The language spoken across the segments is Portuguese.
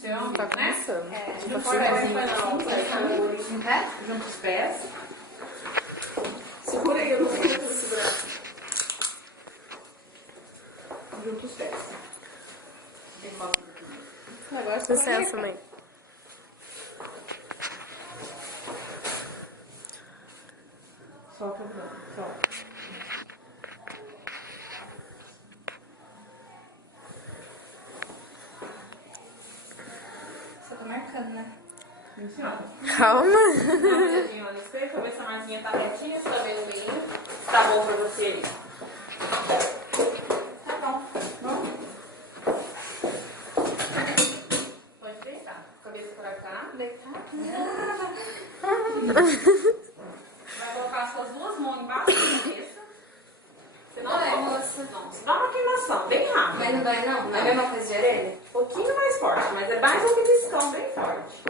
Você ouve, Tá né? começando. Junta os pés. Junta os pés. Segura aí, eu não vou segurar. Junta os pés. Tem uma... Negócio licença, mãe. Solta o braço. Solta. Você tá marcando, né? Funciona. Calma. Dá uma olhadinha lá no espelho pra ver se a marquinha tá retinha, se tá bem no meio. Tá bom pra você aí. Tá bom. Bom. Pode deitar. Cabeça pra cá. Deitar? Vai colocar as suas duas mãos embaixo da cabeça. Você não Ai, vai, moça. não. Você dá uma inclinação, bem rápida. Mas não dói, não? É a mesma coisa de orelha? Um pouquinho mais forte, mas é mais um beliscão bem forte.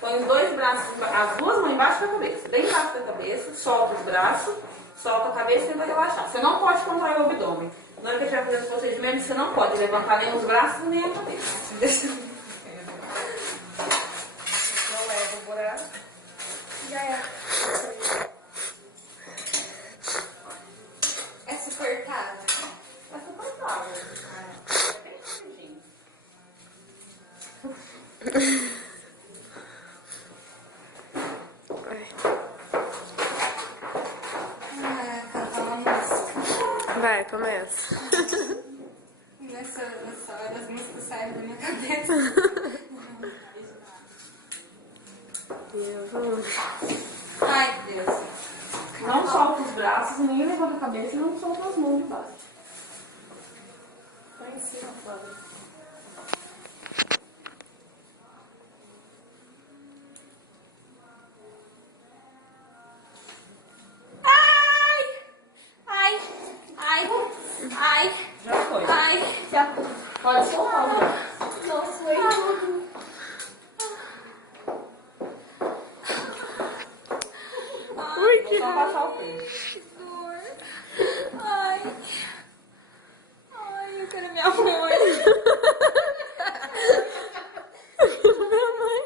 Põe os dois braços, as duas mãos embaixo da cabeça, bem embaixo da cabeça, solta os braços, solta a cabeça e tenta relaxar. Você não pode contrair o abdômen. Na hora que estiver fazendo o procedimento, você não pode levantar nem os braços nem a cabeça. Não é, vou borar. Já é. É suportável? Tá suportável. É bem rapidinho. Cantar uma música. Vai, começa. Nessa hora as músicas saem da minha cabeça. Ai, Deus. Não solta os braços, nem levanta a cabeça e não solta as mãos de baixo. Tá em cima, Flávia. Ai, ai, ai, Já foi. ai. Já pode soltar o braço. Nossa, foi. Ui, que Só raiva. passar o peito. Que dor. Ai. Ai, eu quero minha mãe. Minha mãe.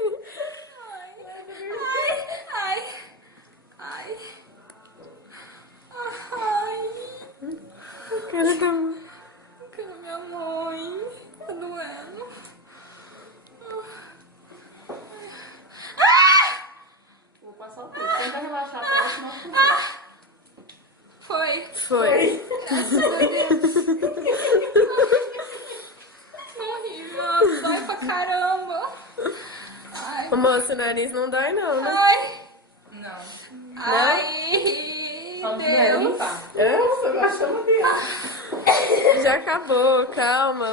Ai, ai, ai. Ai. Eu quero dar... Eu quero minha mãe. Tá doendo. Vou passar o peito. Tenta relaxar a perna, senão fica. Foi. Foi. Graças a Deus. Horrível. Dói pra caramba. Ai. Ô, moça, o nariz não dói não, né? Ai. Não. Ai. Só não vai Deus. limpar. Nossa, eu gostando dele. Já acabou, calma.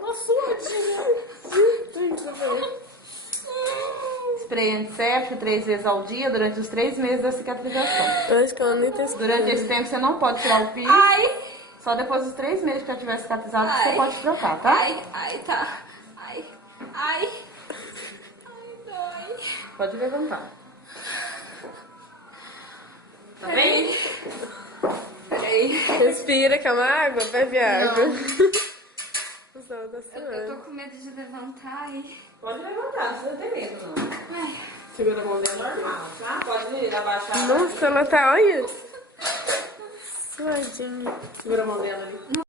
Nossa, suadinha. Spray antisséptico 3 vezes ao dia durante os 3 meses da cicatrização. Eu acho que eu nem testei. Durante esse tempo você não pode tirar o piercing. Ai. Só depois dos 3 meses que já tiver cicatrizado Ai. você pode trocar, tá? Ai, ai, tá. Ai, ai. Ai, dói. Pode levantar. Tá bem? Peraí. Respira, calma, água, bebe água. O sol tá Eu suando. tô com medo de levantar e... Pode levantar, não precisa ter medo, não. Ai. Segura a mão dela normal, tá? Pode abaixar. Nossa, ela tá, olha. Suadinha. Segura a mão dela ali.